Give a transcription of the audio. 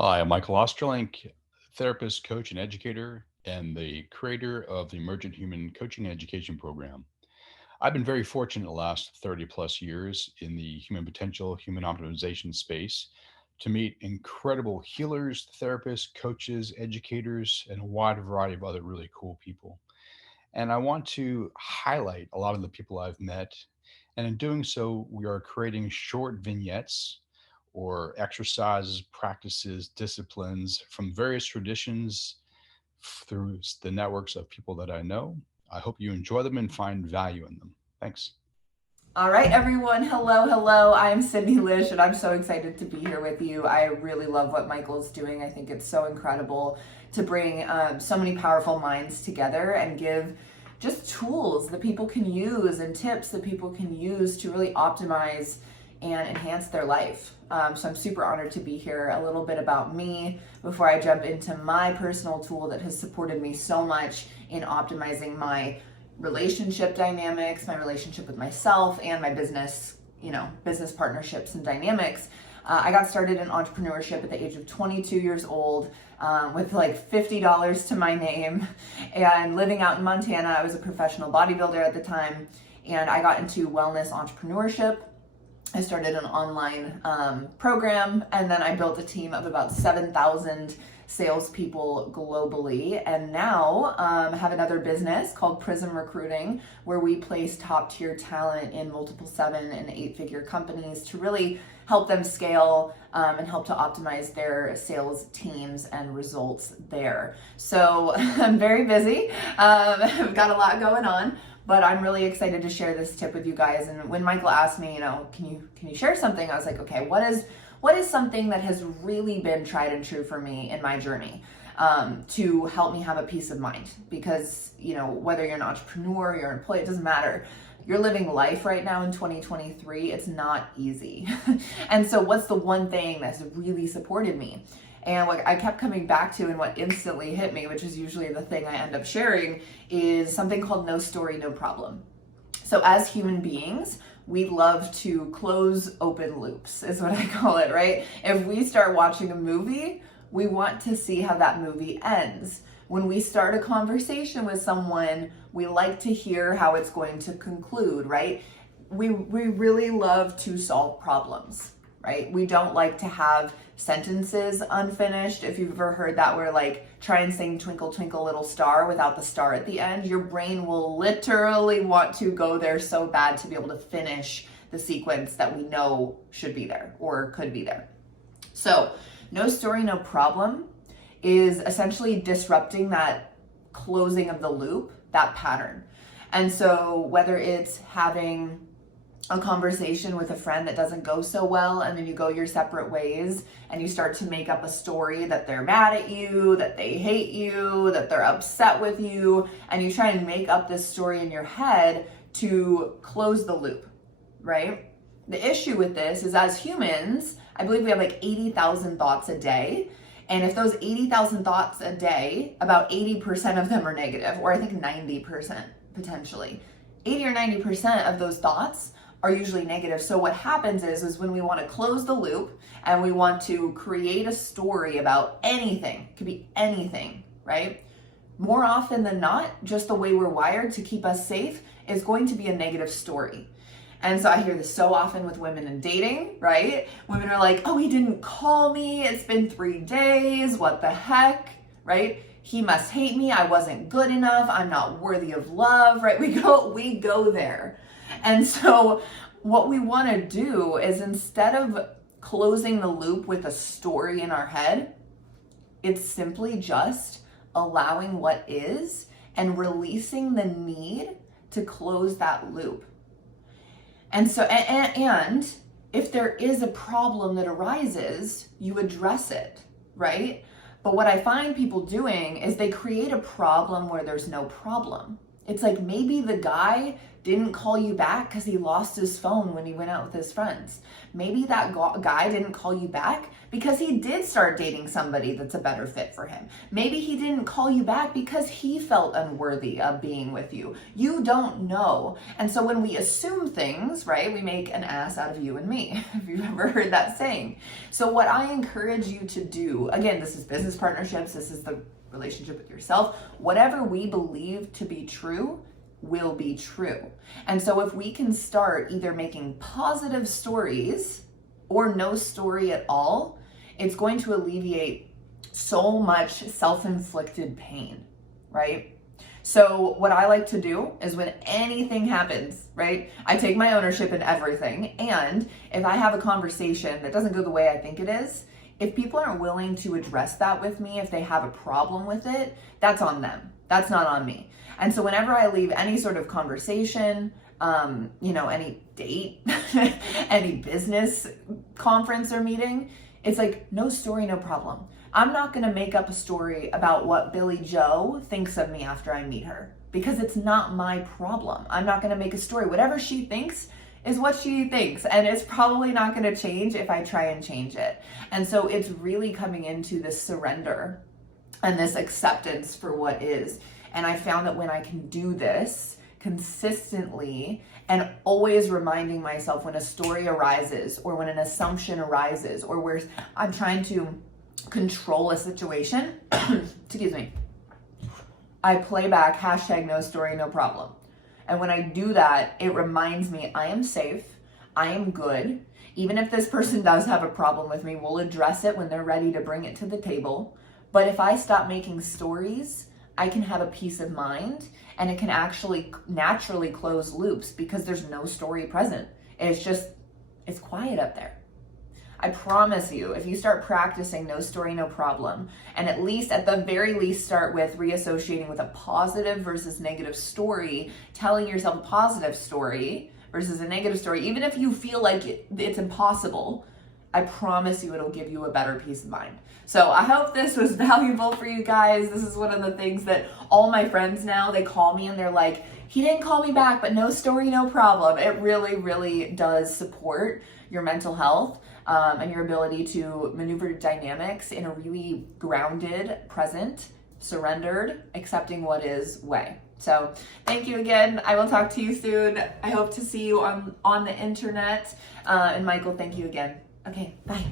Hi, I'm Michael Osterlink, therapist, coach, and educator, and the creator of the Emergent Human Coaching and Education Program. I've been very fortunate the last 30 plus years in the human potential, human optimization space to meet incredible healers, therapists, coaches, educators, and a wide variety of other really cool people. And I want to highlight a lot of the people I've met. And in doing so, we are creating short vignettes or exercises, practices, disciplines from various traditions through the networks of people that I know. I hope you enjoy them and find value in them. Thanks. All right, everyone. Hello, hello. I'm Cindy Lish, and I'm so excited to be here with you. I really love what Michael's doing. I think it's so incredible to bring so many powerful minds together and give just tools that people can use and tips that people can use to really optimize and enhance their life. So I'm super honored to be here. A little bit about me before I jump into my personal tool that has supported me so much in optimizing my relationship dynamics, my relationship with myself, and my business, business partnerships and dynamics. I got started in entrepreneurship at the age of 22 years old with like $50 to my name and living out in Montana. I was a professional bodybuilder at the time, and I got into wellness entrepreneurship. I started an online program, and then I built a team of about 7,000 salespeople globally. And now have another business called PRISM Recruiting, where we place top tier talent in multiple 7 and 8 figure companies to really help them scale and help to optimize their sales teams and results there. So I'm very busy. I've got a lot going on, but I'm really excited to share this tip with you guys. And when Michael asked me, can you share something? I was like, okay, what is something that has really been tried and true for me in my journey to help me have a peace of mind? Because, whether you're an entrepreneur, you're an employee, it doesn't matter. You're living life right now in 2023. It's not easy. And so what's the one thing that's really supported me? And what I kept coming back to and what instantly hit me, which is usually the thing I end up sharing, is something called no story, no problem. So as human beings, we love to close open loops, is what I call it, right? If we start watching a movie, we want to see how that movie ends. When we start a conversation with someone, we like to hear how it's going to conclude, right? We really love to solve problems, right? We don't like to have sentences unfinished. If you've ever heard that, where like try and sing Twinkle Twinkle Little Star without the star at the end, your brain will literally want to go there so bad to be able to finish the sequence that we know should be there or could be there. So no story, no problem is essentially disrupting that closing of the loop, that pattern. And so whether it's having a conversation with a friend that doesn't go so well, and then you go your separate ways and you start to make up a story that they're mad at you, that they hate you, that they're upset with you, and you try and make up this story in your head to close the loop, right? The issue with this is, as humans, I believe we have like 80,000 thoughts a day. And if those 80,000 thoughts a day, about 80% of them are negative, or I think 90% potentially. 80 or 90% of those thoughts are usually negative. So what happens is when we want to close the loop and we want to create a story about anything, it could be anything, right? More often than not, just the way we're wired to keep us safe is going to be a negative story. And so I hear this so often with women in dating, right? Women are like, oh, he didn't call me. It's been 3 days. What the heck, right? He must hate me. I wasn't good enough. I'm not worthy of love, right? We go there. And so what we want to do is, instead of closing the loop with a story in our head, it's simply just allowing what is and releasing the need to close that loop. And so, and if there is a problem that arises, you address it, right? But what I find people doing is they create a problem where there's no problem. It's like maybe the guy didn't call you back because he lost his phone when he went out with his friends. Maybe that guy didn't call you back because he did start dating somebody that's a better fit for him. Maybe he didn't call you back because he felt unworthy of being with you. You don't know. And so when we assume things, right, we make an ass out of you and me, if you've ever heard that saying. So what I encourage you to do, again, this is business partnerships, this is the relationship with yourself, whatever we believe to be true will be true. And so if we can start either making positive stories or no story at all, it's going to alleviate so much self-inflicted pain, right? So what I like to do is when anything happens, right, I take my ownership in everything. And if I have a conversation that doesn't go the way I think it is, if people aren't willing to address that with me, if they have a problem with it, that's on them. That's not on me. And so whenever I leave any sort of conversation, any date, any business conference or meeting, it's like, no story, no problem. I'm not gonna make up a story about what Billy Joe thinks of me after I meet her, because it's not my problem. I'm not gonna make a story. Whatever she thinks is what she thinks, and it's probably not gonna change if I try and change it. And so it's really coming into this surrender and this acceptance for what is. And I found that when I can do this consistently and always reminding myself when a story arises or when an assumption arises or where I'm trying to control a situation, excuse me, I play back hashtag no story, no problem. And when I do that, it reminds me I am safe, I am good. Even if this person does have a problem with me, we'll address it when they're ready to bring it to the table. But if I stop making stories, I can have a peace of mind, and it can actually naturally close loops because there's no story present. It's quiet up there. I promise you, if you start practicing no story, no problem, and at the very least start with reassociating with a positive versus negative story, telling yourself a positive story versus a negative story, even if you feel like it's impossible, I promise you it'll give you a better peace of mind. So I hope this was valuable for you guys. This is one of the things that all my friends now, they call me and they're like, he didn't call me back, but no story, no problem. It really, really does support your mental health and your ability to maneuver dynamics in a really grounded, present, surrendered, accepting what is way. So thank you again. I will talk to you soon. I hope to see you on the internet. And Michael, thank you again. Okay, bye.